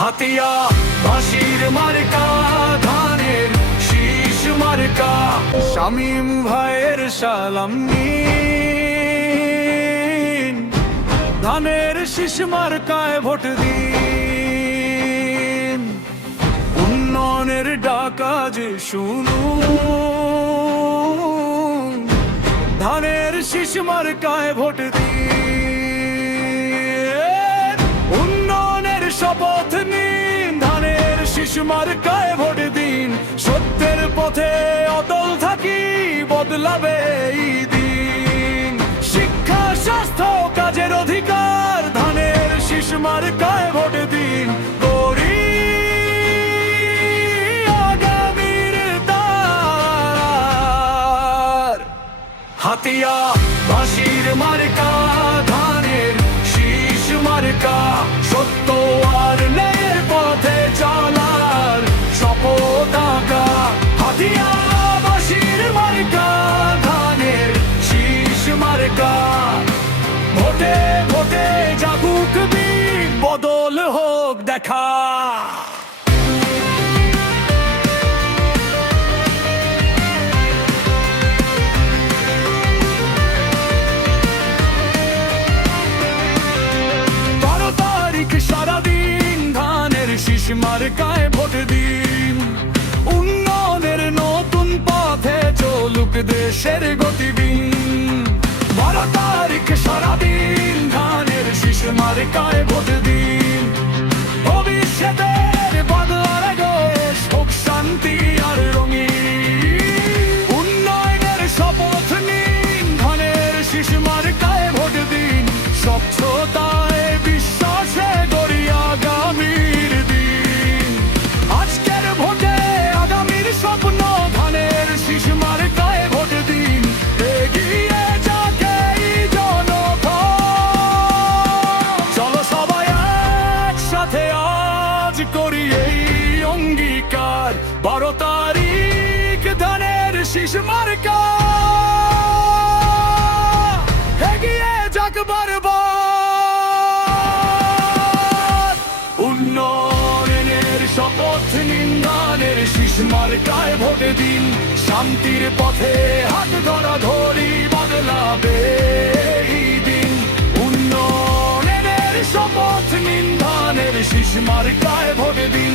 হাতিয়া বাঁশির মার্কা, ধানের শীষ মার্কা, শামীম ভাইয়ের সালাম নিন, ধানের শীষ মার্কায় ভোট দিন। উন্নয়নের ডাকা যে শুনুন, ধানের শীষ মার্কায় ভোট দিন। উন্নয়নের শপথ নিন, ধানের শীষ মার্কায় ভোট দিন। সত্যের পথে অটল থাকি, বদলাবে এই দিন। শিক্ষা স্বাস্থ্য কাজের অধিকার, ধানের শীষ মার্কায় ভোট দিন। গড়ি আগামীর দ্বার, হাতিয়া বাঁশির মার্কা, ধানের শীষ মার্কা, সত্য আর ন্যায়ের পথে চলার শপথ আঁকা। হাতিয়া বাঁশির মার্কা, ধানের শীষ মার্কা, ভোটে ভোটে জাগুক বীর, বদল হোক দেখা। সারাদিন ধানের শীষ মার্কায় ভোট দিন। উন্নয়নের নতুন পথে চলুক দেশের গতিবিহীন। 12 তারিখ সারাদিন ধানের শীষ মার্কায় ভোট দিন। ভবিষ্যতের বদলার দেশ হোক শান্তি আর রঙিন। উন্নয়নের শপথ নিন, ধানের শীষ মার্কায় ভোট দিন। স্বচ্ছতায় বিশ্বাসে গড়ি আগামীর দিন। আজকের ভোটে আগামীর স্বপ্ন, ধানের শীষ মার্কায় ভোট দিন। এগিয়ে যাকে জনতা, চলো সবাই একসাথে আজ করি এই অঙ্গীকার। 12 তারিখ ধানের শীষ মার্কা, এগিয়ে যাক বারবার। উন্নয়নের শপথ নিন, ধানের শীষ মার্কায় ভোট দিন। শান্তির পথে হাত ধরা ধরি, বদলাবে এই দিন। উন্নয়নের শপথ নিন, ধানের শীষ মার্কায় ভোট দিন।